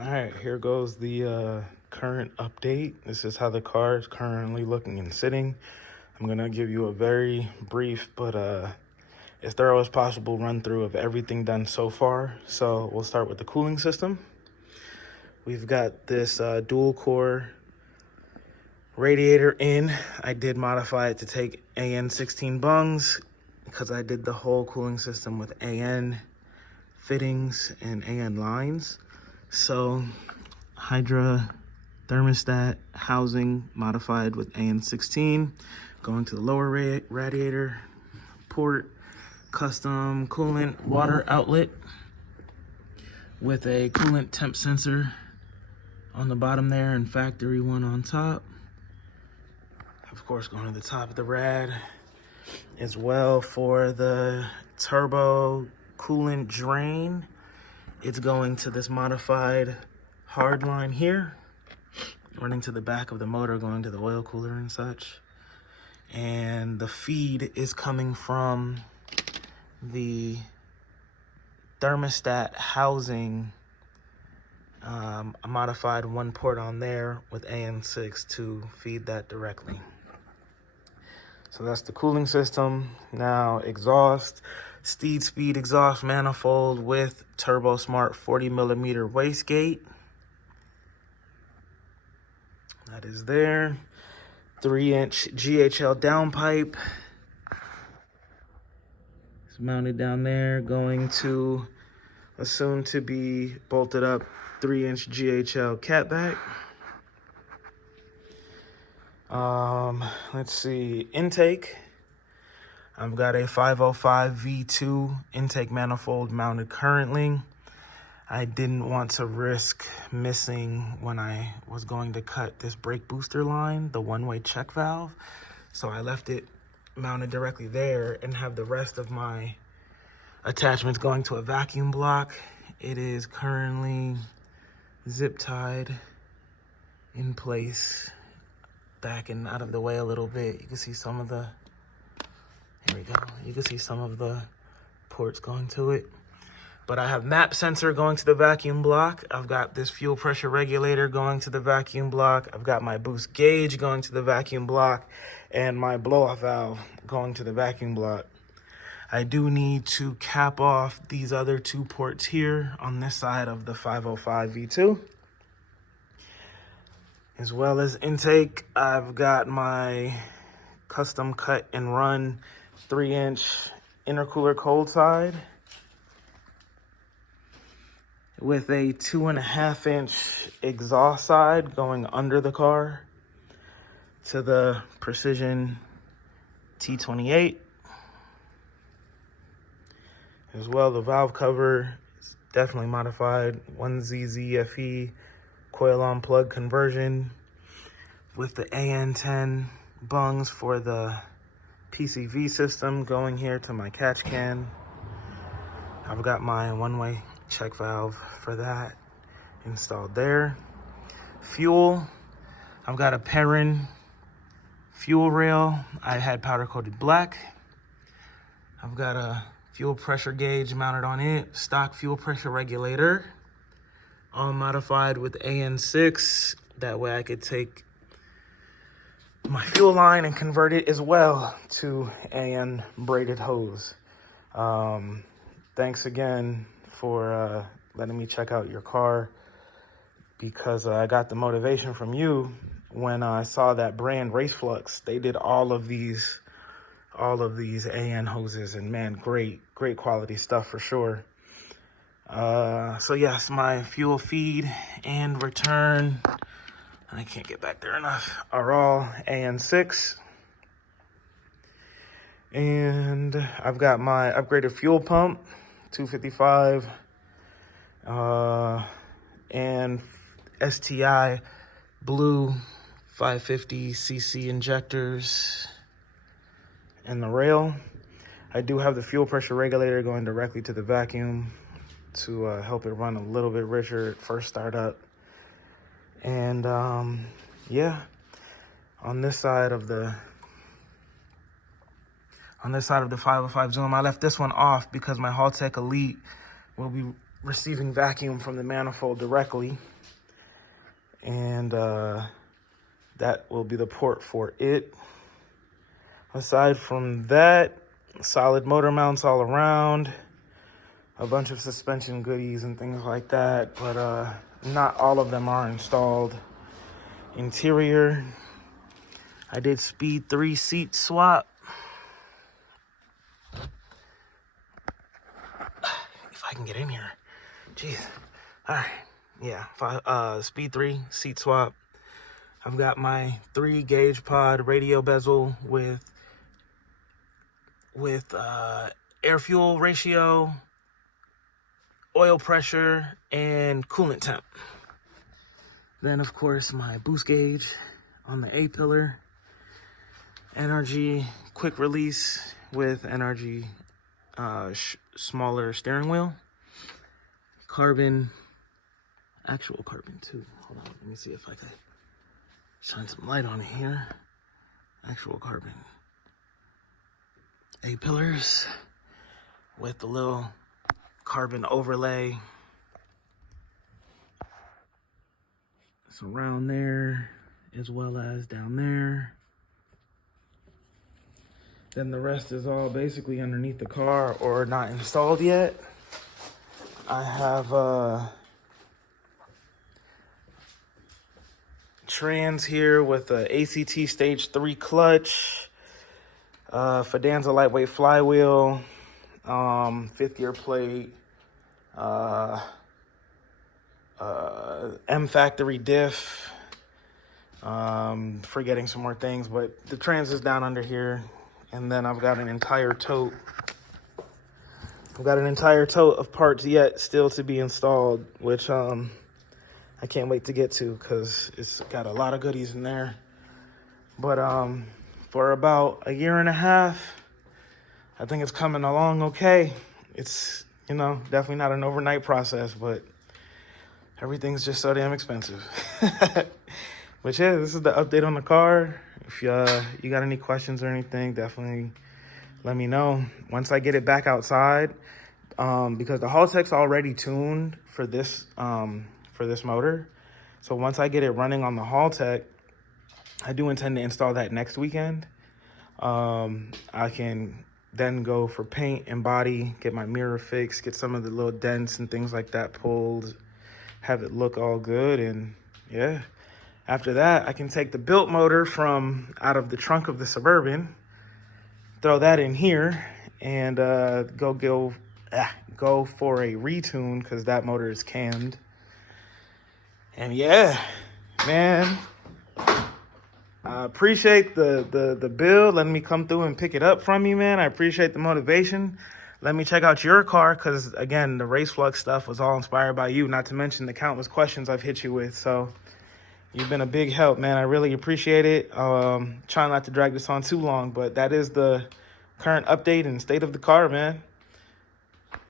All right, here goes the current update. This is how the car is currently looking and sitting. I'm gonna give you a very brief but as thorough as possible run through of everything done so far. So we'll start with the cooling system. We've got this dual core radiator in. I did modify it to take AN 16 bungs because I did the whole cooling system with AN fittings and AN lines. So Hydra thermostat housing modified with AN 16, going to the lower radiator port, custom coolant water outlet with a coolant temp sensor on the bottom there and factory one on top. Of course, going to the top of the rad as well for the turbo coolant drain. It's going to this modified hard line here, running to the back of the motor, going to the oil cooler and such. And the feed is coming from the thermostat housing, a modified one port on there with AN6 to feed that directly. So that's the cooling system. Now exhaust, Steed Speed exhaust manifold with Turbo Smart 40mm wastegate. That is there. 3-inch GHL downpipe. It's mounted down there, going to a soon to be bolted up 3-inch GHL catback. Let's see, intake. I've got a 505 V2 intake manifold mounted currently. I didn't want to risk missing when I was going to cut this brake booster line, the one-way check valve. So I left it mounted directly there and have the rest of my attachments going to a vacuum block. It is currently zip tied in place, backing out of the way a little bit. You can see some of the, here we go. You can see some of the ports going to it. But I have map sensor going to the vacuum block. I've got this fuel pressure regulator going to the vacuum block. I've got my boost gauge going to the vacuum block and my blow-off valve going to the vacuum block. I do need to cap off these other two ports here on this side of the 505 V2. As well as intake, I've got my custom cut and run 3-inch intercooler cold side with a 2.5-inch exhaust side going under the car to the Precision T28. As well, the valve cover is definitely modified, 1ZZFE coil on plug conversion with the AN10 bungs for the PCV system going here to my catch can. I've got my one-way check valve for that installed there. Fuel, I've got a Perrin fuel rail. I had powder coated black. I've got a fuel pressure gauge mounted on it, stock fuel pressure regulator, all modified with AN6. That way I could take my fuel line and convert it as well to AN braided hose. Thanks again for letting me check out your car, because I got the motivation from you when I saw that brand Race Flux. They did all of these AN hoses, and man, great quality stuff for sure. So yes, my fuel feed and return, I can't get back there enough, are all AN6. And I've got my upgraded fuel pump, 255, and STI blue 550cc injectors and the rail. I do have the fuel pressure regulator going directly to the vacuum to help it run a little bit richer at first startup. And yeah, on this side of the 505 Zoom, I left this one off because my Haltech Elite will be receiving vacuum from the manifold directly. And that will be the port for it. Aside from that, solid motor mounts all around, a bunch of suspension goodies and things like that, but not all of them are installed. Interior, I did speed 3 seat swap. If I can get in here. Jeez. All right. Yeah. Speed 3 seat swap. I've got my 3 gauge pod radio bezel with air fuel ratio, oil pressure, and coolant temp. Then of course my boost gauge on the A pillar, NRG quick release with NRG smaller steering wheel, actual carbon too. Hold on, let me see if I can shine some light on it here. Actual carbon A pillars with the little carbon overlay. It's around there as well as down there. Then the rest is all basically underneath the car or not installed yet. I have trans here with a ACT stage 3 clutch, Fidanza lightweight flywheel, 5th year plate, M factory diff, forgetting some more things, but the trans is down under here. And then I've got an entire tote. I've got an entire tote of parts yet still to be installed, which I can't wait to get to because it's got a lot of goodies in there. But for about a year and a half, I think it's coming along okay. It's, definitely not an overnight process, but everything's just so damn expensive. But yeah, this is the update on the car. If you got any questions or anything, definitely let me know. Once I get it back outside, because the Haltech's already tuned for this motor. So once I get it running on the Haltech, I do intend to install that next weekend. I can then go for paint and body, get my mirror fixed, get some of the little dents and things like that pulled, have it look all good, and yeah. After that, I can take the built motor from out of the trunk of the Suburban, throw that in here, and go for a retune because that motor is cammed. And yeah, man, I appreciate the build, letting me come through and pick it up from you, man. I appreciate the motivation. Let me check out your car because, again, the Race Flux stuff was all inspired by you, not to mention the countless questions I've hit you with. So you've been a big help, man. I really appreciate it. Trying not to drag this on too long, but that is the current update and state of the car, man.